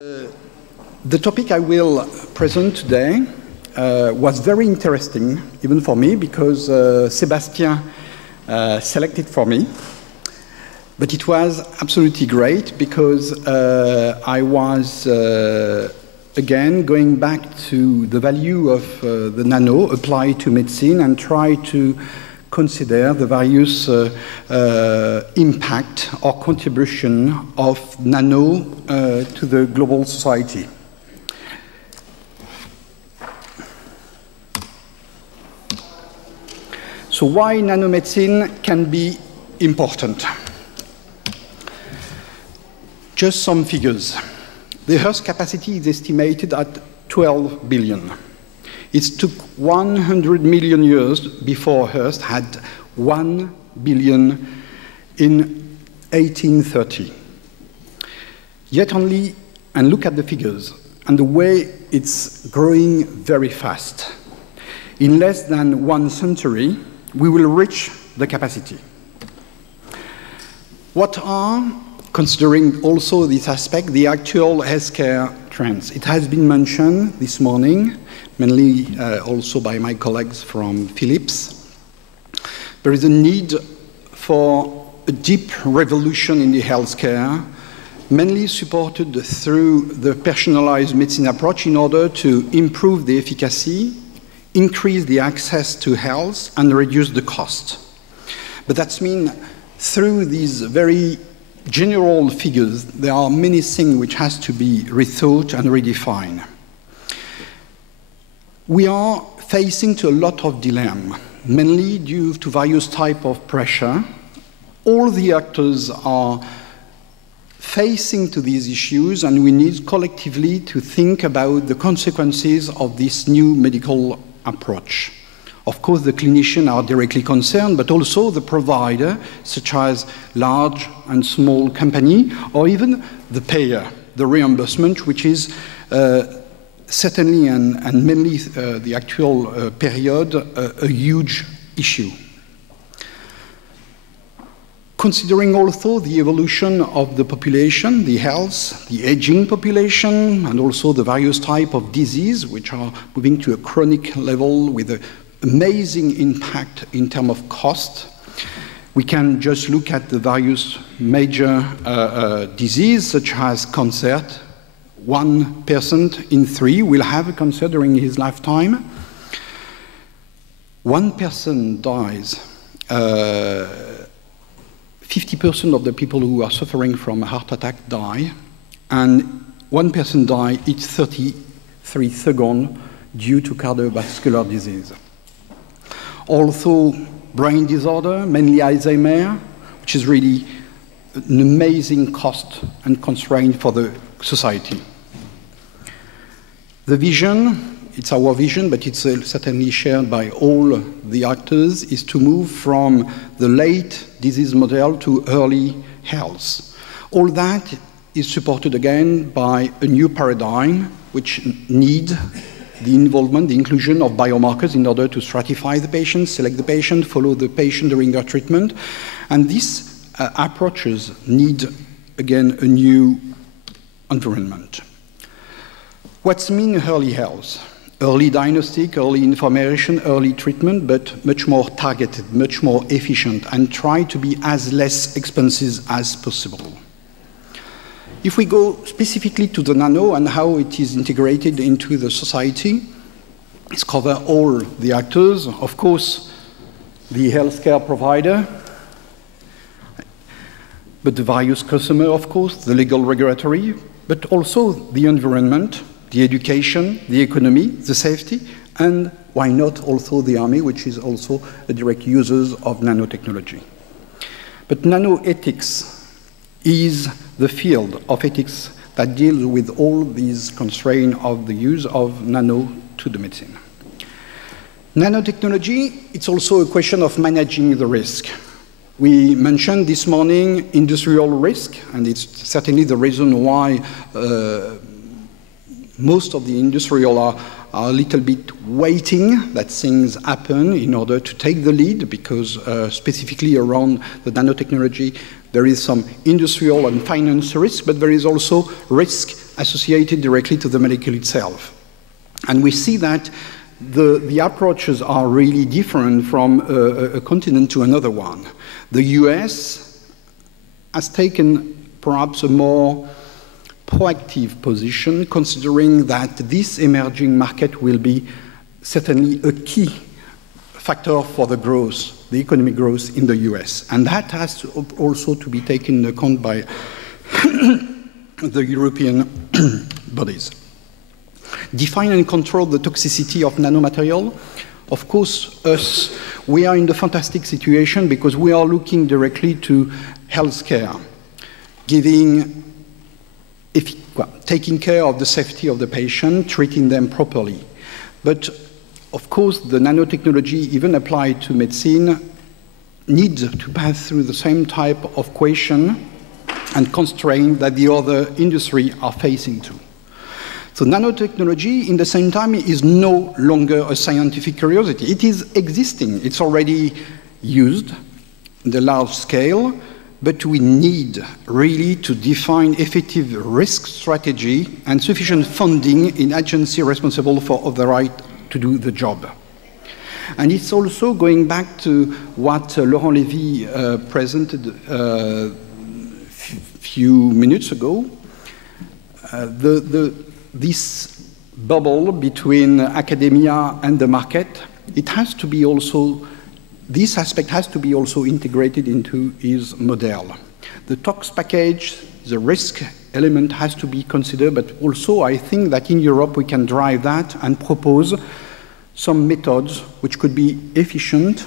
The topic I will present today was very interesting, even for me, because Sébastien selected for me. But it was absolutely great because I was, again, going back to the value of the nano applied to medicine and try to consider the various impact or contribution of nano to the global society. So why nanomedicine can be important? Just some figures. The Earth's capacity is estimated at 12 billion. It took 100 million years before Earth had 1 billion in 1830. Yet only, and look at the figures, and the way it's growing very fast. In less than 1 century, we will reach the capacity. What are, considering also this aspect, the actual healthcare trends? It has been mentioned this morning, mainly also by my colleagues from Philips. There is a need for a deep revolution in the healthcare, mainly supported through the personalized medicine approach in order to improve the efficacy, increase the access to health, and reduce the cost. But that means through these very general figures, there are many things which has to be rethought and redefined. We are facing to a lot of dilemma, mainly due to various types of pressure. All the actors are facing to these issues, and we need collectively to think about the consequences of this new medical approach. Of course, the clinicians are directly concerned, but also the provider, such as large and small company, or even the payer, the reimbursement, which is certainly and mainly the actual period, a huge issue. Considering also the evolution of the population, the health, the aging population, and also the various types of disease, which are moving to a chronic level with an amazing impact in terms of cost. We can just look at the various major diseases, such as cancer. 1 person in 3 will have a cancer during his lifetime. 1 person dies. 50% of the people who are suffering from a heart attack die, and 1 person dies each 33 seconds due to cardiovascular disease. Also, brain disorder, mainly Alzheimer, which is really an amazing cost and constraint for the society. The vision, it's our vision, but it's certainly shared by all the actors, is to move from the late disease model to early health. All that is supported again by a new paradigm, which need the involvement, the inclusion of biomarkers in order to stratify the patient, select the patient, follow the patient during their treatment. And these approaches need, again, a new environment. What's mean early health? Early diagnostic, early information, early treatment, but much more targeted, much more efficient, and try to be as less expensive as possible. If we go specifically to the nano and how it is integrated into the society, it's cover all the actors, of course, the healthcare provider, but the various customers, of course, the legal regulatory, but also the environment, the education, the economy, the safety, and why not also the army, which is also a direct user of nanotechnology. But nanoethics is the field of ethics that deals with all these constraints of the use of nano to the medicine. Nanotechnology, it's also a question of managing the risk. We mentioned this morning industrial risk, and it's certainly the reason why most of the industrial are a little bit waiting that things happen in order to take the lead, because specifically around the nanotechnology, there is some industrial and finance risk, but there is also risk associated directly to the molecule itself. And we see that the approaches are really different from a continent to another one. The US has taken perhaps a more proactive position, considering that this emerging market will be certainly a key factor for the growth, the economic growth in the US. And that has also to be taken into account by the European bodies. Define and control the toxicity of nanomaterial. Of course, we are in the fantastic situation because we are looking directly to healthcare, taking care of the safety of the patient, treating them properly. But of course, the nanotechnology, even applied to medicine, needs to pass through the same type of question and constraint that the other industry are facing to. So nanotechnology, in the same time, is no longer a scientific curiosity. It is existing. It's already used in the large scale, but we need really to define effective risk strategy and sufficient funding in agency responsible for the right to do the job. And it's also going back to what Laurent Lévy presented a few minutes ago, this bubble between academia and the market, it has to be also, this aspect has to be also integrated into his model. The tox package, the risk element has to be considered, but also I think that in Europe we can drive that and propose some methods which could be efficient,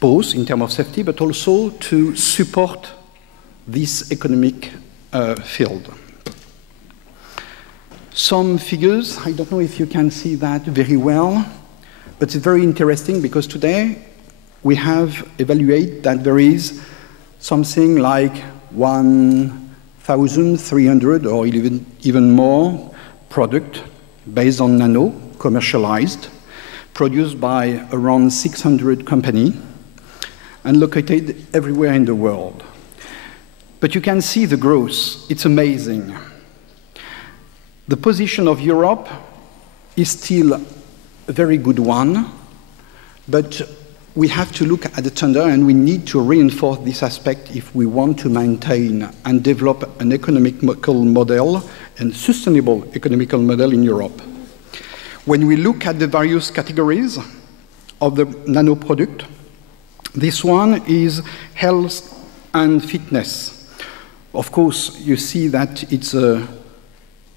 both in terms of safety, but also to support this economic field. Some figures, I don't know if you can see that very well, but it's very interesting because today we have evaluated that there is something like 1,300 or even more product based on nano, commercialized, produced by around 600 companies and located everywhere in the world. But you can see the growth, it's amazing. The position of Europe is still a very good one, but we have to look at the tender and we need to reinforce this aspect if we want to maintain and develop an economical model and sustainable economical model in Europe. When we look at the various categories of the nano product, this one is health and fitness. Of course, you see that it's the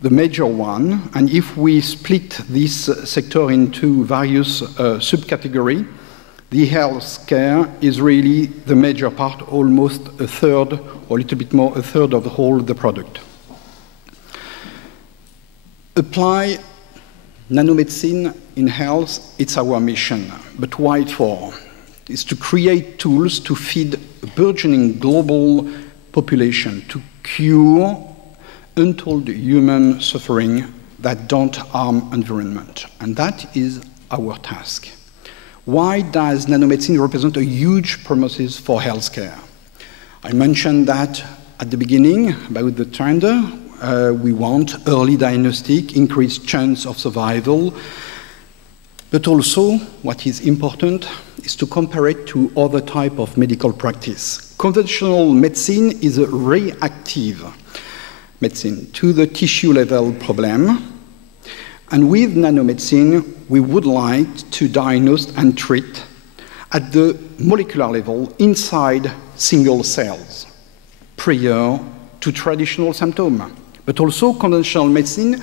major one, and if we split this sector into various subcategories, the health care is really the major part, almost a third, or a little bit more, a third of the whole of the product. Apply nanomedicine in health, it's our mission, but why it for? It's to create tools to feed a burgeoning global population, to cure untold human suffering that don't harm environment. And that is our task. Why does nanomedicine represent a huge promise for healthcare? I mentioned that at the beginning about the tender. We want early diagnostic, increased chance of survival, but also what is important is to compare it to other type of medical practice. Conventional medicine is a reactive medicine to the tissue level problem. And with nanomedicine, we would like to diagnose and treat at the molecular level inside single cells prior to traditional symptoms. But also conventional medicine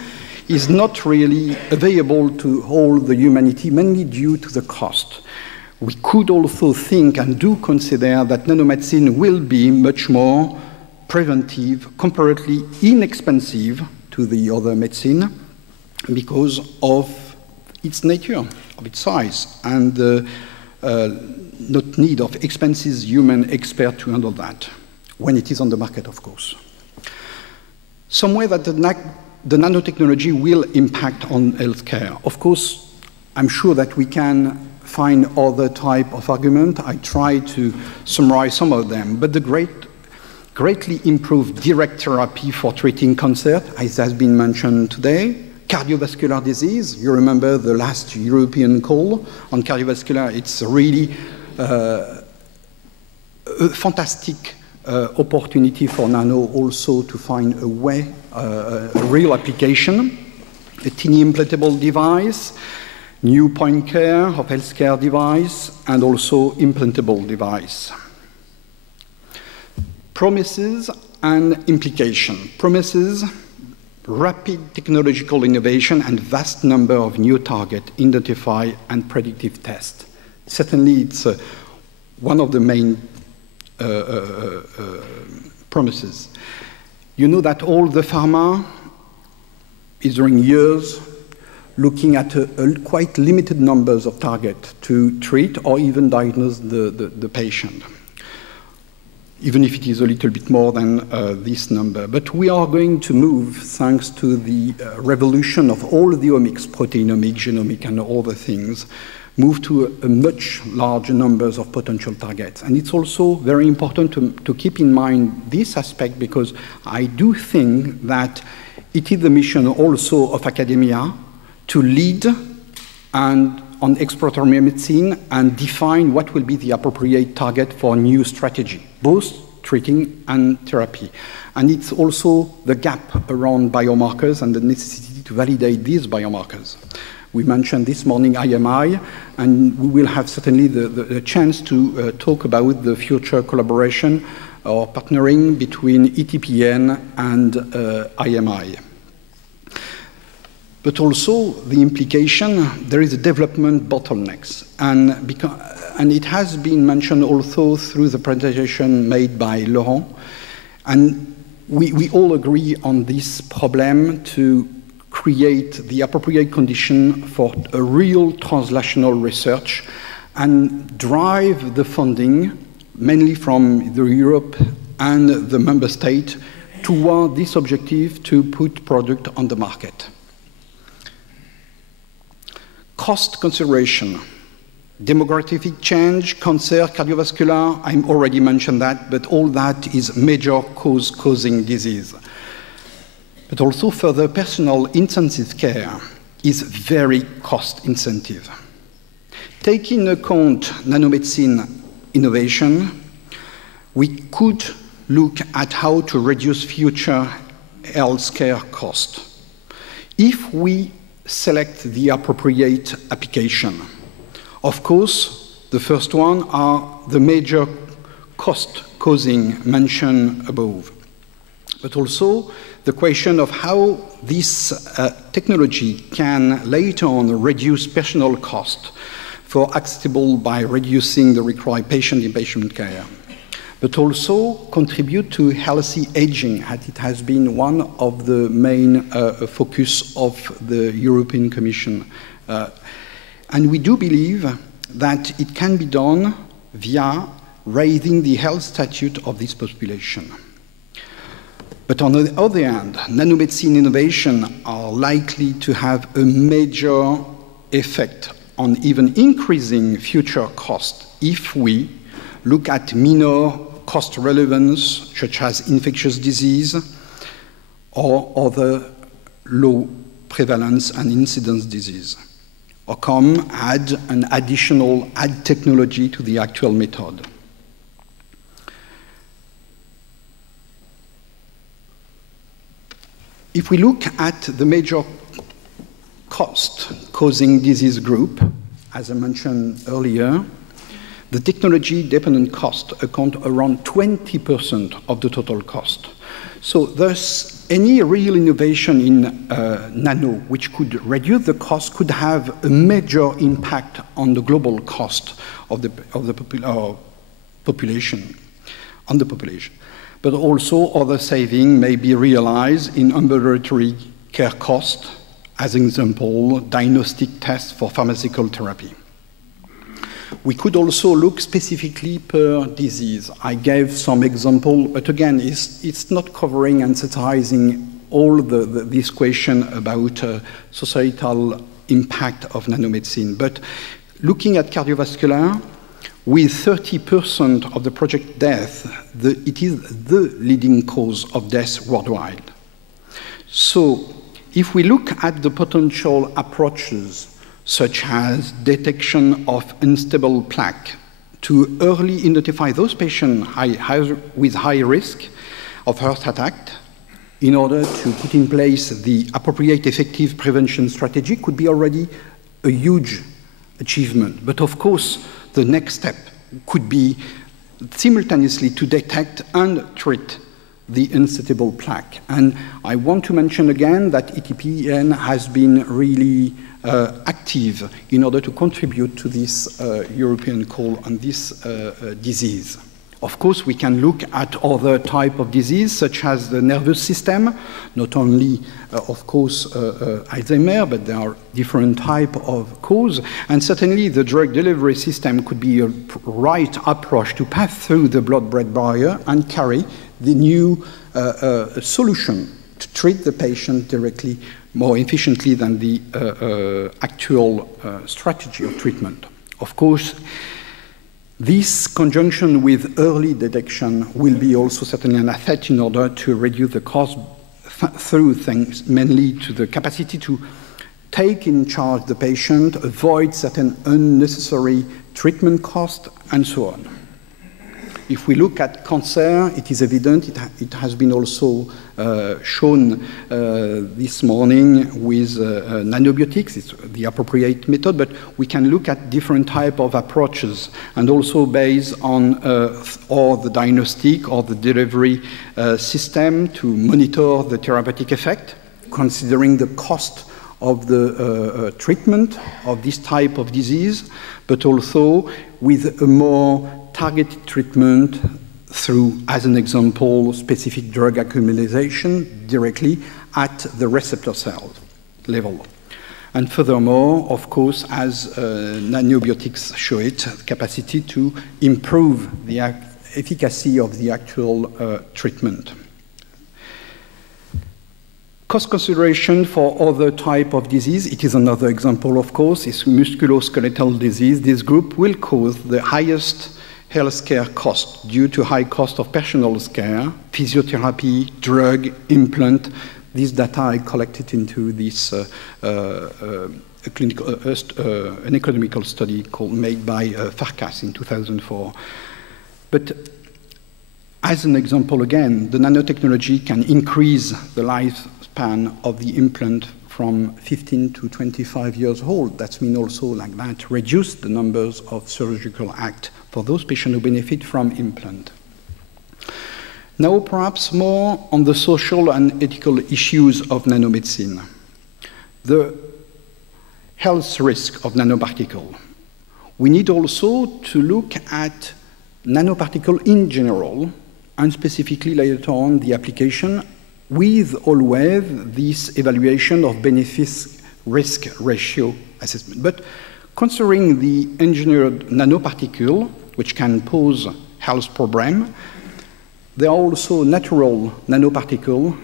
is not really available to all the humanity, mainly due to the cost. We could also think and do consider that nanomedicine will be much more preventive, comparatively inexpensive to the other medicine because of its nature, of its size, and not need of expensive human expert to handle that, when it is on the market, of course. Some way that the nanotechnology will impact on healthcare. Of course, I'm sure that we can find other type of argument. I try to summarize some of them, but the great greatly improve direct therapy for treating cancer, as has been mentioned today. Cardiovascular disease, you remember the last European call on cardiovascular, it's really a fantastic opportunity for Nano also to find a way, a real application, a tiny implantable device, new point care of healthcare device, and also implantable device. Promises and implication. Promises, rapid technological innovation and vast number of new targets identified and predictive tests. Certainly, it's one of the main promises. You know that all the pharma is during years looking at quite limited numbers of targets to treat or even diagnose the patient, even if it is a little bit more than this number. But we are going to move, thanks to the revolution of all the omics, proteomics, genomics, and all the things, move to a much larger numbers of potential targets. And it's also very important to keep in mind this aspect, because I do think that it is the mission also of academia to lead and on exploratory medicine and define what will be the appropriate target for new strategy, both treating and therapy. And it's also the gap around biomarkers and the necessity to validate these biomarkers. We mentioned this morning IMI, and we will have certainly the chance to talk about the future collaboration or partnering between etpn and IMI. But also the implication, there is a development bottlenecks. And it has been mentioned also through the presentation made by Laurent. And we all agree on this problem to create the appropriate condition for a real translational research and drive the funding, mainly from the Europe and the member state, toward this objective to put product on the market. Cost consideration, demographic change, cancer, cardiovascular, I already mentioned that, but all that is major causing disease. But also further personal intensive care is very cost intensive. Taking account nanomedicine innovation, we could look at how to reduce future healthcare costs. If we select the appropriate application. Of course, the first one are the major cost causing mentioned above. But also the question of how this technology can later on reduce personal cost for accessible by reducing the required patient-in-patient care. But also contribute to healthy aging, as it has been one of the main focus of the European Commission. And we do believe that it can be done via raising the health status of this population. But on the other hand, nanomedicine innovation are likely to have a major effect on even increasing future costs if we look at minor cost relevance, such as infectious disease or other low prevalence and incidence disease, or add an additional technology to the actual method. If we look at the major cost-causing disease group, as I mentioned earlier, the technology-dependent cost account around 20% of the total cost. So thus, any real innovation in nano, which could reduce the cost, could have a major impact on the global cost of the population, on the population. But also other saving may be realized in ambulatory care cost, as an example, diagnostic tests for pharmaceutical therapy. We could also look specifically per disease. I gave some example, but again, it's not covering and satirizing all this question about societal impact of nanomedicine. But looking at cardiovascular, with 30% of the project death, it is the leading cause of death worldwide. So if we look at the potential approaches, such as detection of unstable plaque, to early identify those patients with high risk of heart attack, in order to put in place the appropriate effective prevention strategy, could be already a huge achievement. But of course, the next step could be simultaneously to detect and treat the unstable plaque. And I want to mention again that etpn has been really active in order to contribute to this European call on this disease. Of course, we can look at other types of disease, such as the nervous system, not only, of course, Alzheimer, but there are different types of cause. And certainly, the drug delivery system could be a right approach to pass through the blood-brain barrier and carry the new solution to treat the patient directly more efficiently than the actual strategy of treatment. Of course, this conjunction with early detection will be also certainly an asset in order to reduce the cost through things, mainly to the capacity to take in charge the patient, avoid certain unnecessary treatment costs, and so on. If we look at cancer, it is evident, it has been also shown this morning with nanobiotics. It's the appropriate method, but we can look at different types of approaches, and also based on or the diagnostic or the delivery system to monitor the therapeutic effect, considering the cost of the treatment of this type of disease, but also with a more targeted treatment through, as an example, specific drug accumulation directly at the receptor cell level. And furthermore, of course, as nanobiotics show it, the capacity to improve the efficacy of the actual treatment. Cost consideration for other type of disease, it is another example, of course, is musculoskeletal disease. This group will cause the highest healthcare cost due to high cost of personal care, physiotherapy, drug, implant. These data are collected into this an economical study made by Farkas in 2004. But as an example again, the nanotechnology can increase the lifespan of the implant from 15 to 25 years old. That means also like that, reduce the numbers of surgical acts for those patients who benefit from implant. Now perhaps more on the social and ethical issues of nanomedicine. The health risk of nanoparticle. We need also to look at nanoparticle in general, and specifically later on the application, with always this evaluation of benefit-risk ratio assessment. But considering the engineered nanoparticle, which can pose health problem, there are also natural nanoparticles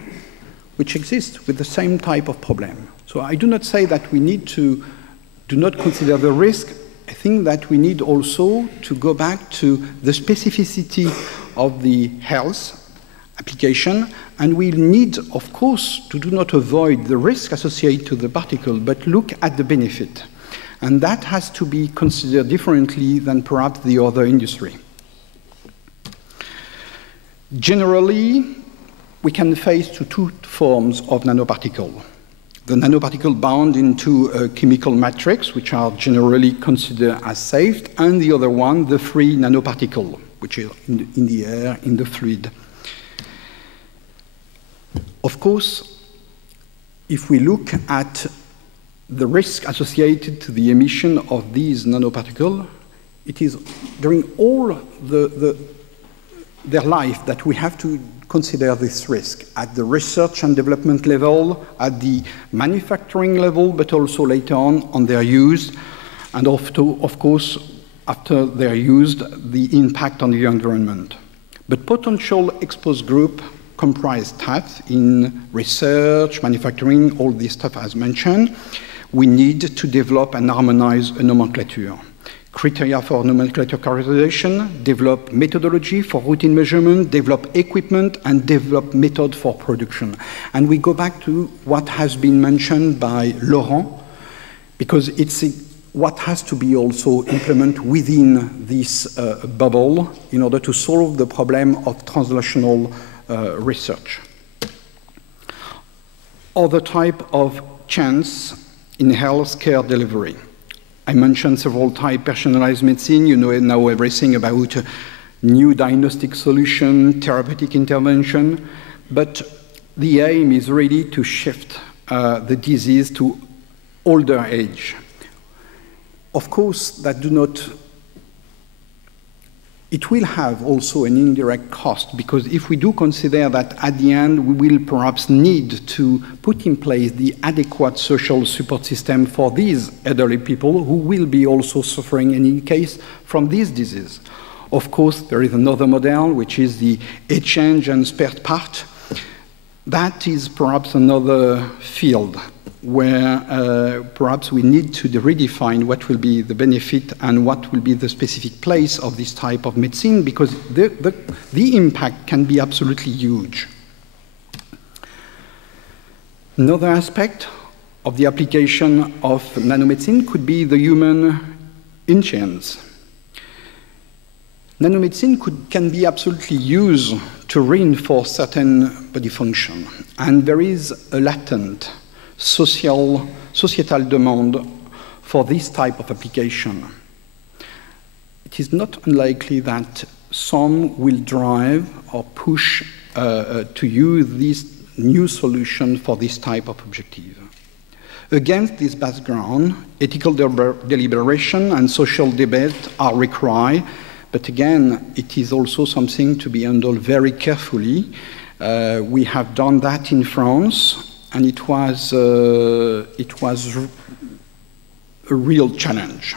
which exist with the same type of problem. So I do not say that we need to do not consider the risk. I think that we need also to go back to the specificity of the health application, and we need, of course, to do not avoid the risk associated to the particle, but look at the benefit. And that has to be considered differently than perhaps the other industry. Generally, we can face two forms of nanoparticle. The nanoparticle bound into a chemical matrix, which are generally considered as safe, and the other one, the free nanoparticle, which is in the air, in the fluid. Of course, if we look at the risk associated to the emission of these nanoparticles, it is during all their life that we have to consider this risk at the research and development level, at the manufacturing level, but also later on their use, and of course, after they're used, the impact on the environment. But potential exposed group comprise staff in research, manufacturing, all this stuff as mentioned. We need to develop and harmonize a nomenclature, criteria for nomenclature characterization, develop methodology for routine measurement, develop equipment, and develop method for production. And we go back to what has been mentioned by Laurent, because it's what has to be also implemented within this bubble in order to solve the problem of translational research. Other type of chance in healthcare delivery. I mentioned several types, personalized medicine, you know now everything about new diagnostic solution, therapeutic intervention, but the aim is really to shift the disease to older age. Of course, that do not, it will have also an indirect cost, because if we do consider that at the end we will perhaps need to put in place the adequate social support system for these elderly people who will be also suffering in any case from this disease. Of course, there is another model, which is the exchange and spare part. That is perhaps another field where perhaps we need to redefine what will be the benefit and what will be the specific place of this type of medicine, because the impact can be absolutely huge. Another aspect of the application of nanomedicine could be the human intelligence. Nanomedicine can be absolutely used to reinforce certain body function, and there is a latent societal demand for this type of application. It is not unlikely that some will drive or push to use this new solution for this type of objective. Against this background, ethical deliberation and social debate are required, but again, it is also something to be handled very carefully. We have done that in France, and it was a real challenge.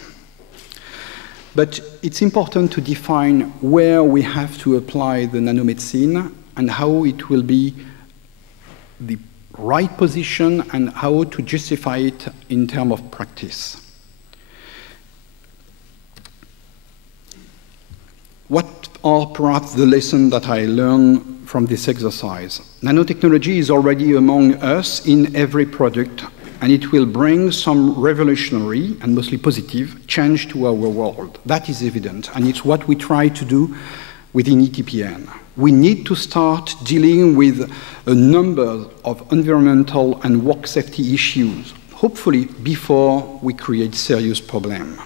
But it's important to define where we have to apply the nanomedicine and how it will be the right position and how to justify it in terms of practice. What are perhaps the lessons that I learned from this exercise? Nanotechnology is already among us in every product, and it will bring some revolutionary and mostly positive change to our world. That is evident, and it's what we try to do within etpn. We need to start dealing with a number of environmental and work safety issues, hopefully before we create serious problems.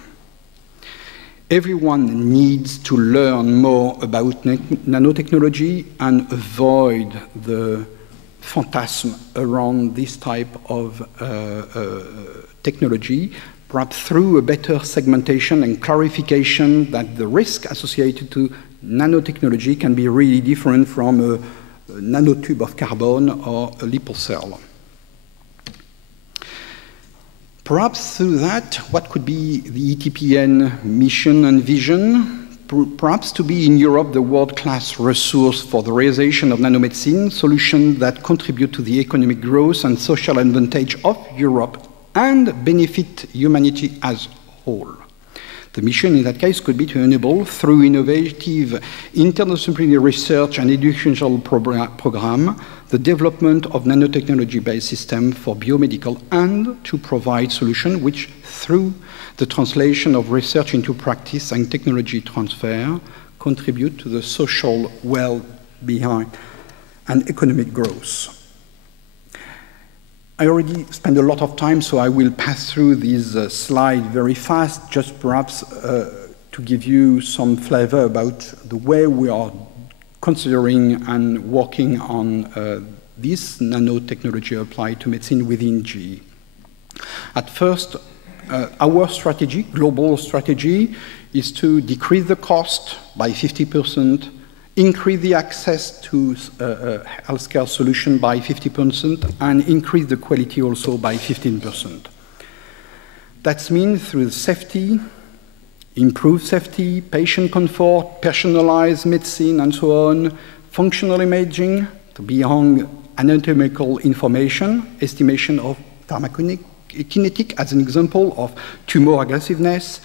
Everyone needs to learn more about nanotechnology and avoid the phantasm around this type of technology, perhaps through a better segmentation and clarification that the risk associated to nanotechnology can be really different from a nanotube of carbon or a lipocell. Perhaps through that, what could be the etpn mission and vision? Perhaps to be in Europe the world-class resource for the realization of nanomedicine, solutions that contribute to the economic growth and social advantage of Europe and benefit humanity as a whole. The mission in that case could be to enable, through innovative interdisciplinary research and educational program, the development of nanotechnology-based systems for biomedical, and to provide solutions which, through the translation of research into practice and technology transfer, contribute to the social well-being and economic growth. I already spent a lot of time, so I will pass through these slides very fast, just perhaps to give you some flavor about the way we are considering and working on this nanotechnology applied to medicine within GE. At first, our strategy, global strategy, is to decrease the cost by 50%, increase the access to healthcare solution by 50%, and increase the quality also by 15%. That means through safety, improved safety, patient comfort, personalized medicine, and so on, functional imaging, beyond anatomical information, estimation of pharmacokinetic as an example of tumor aggressiveness,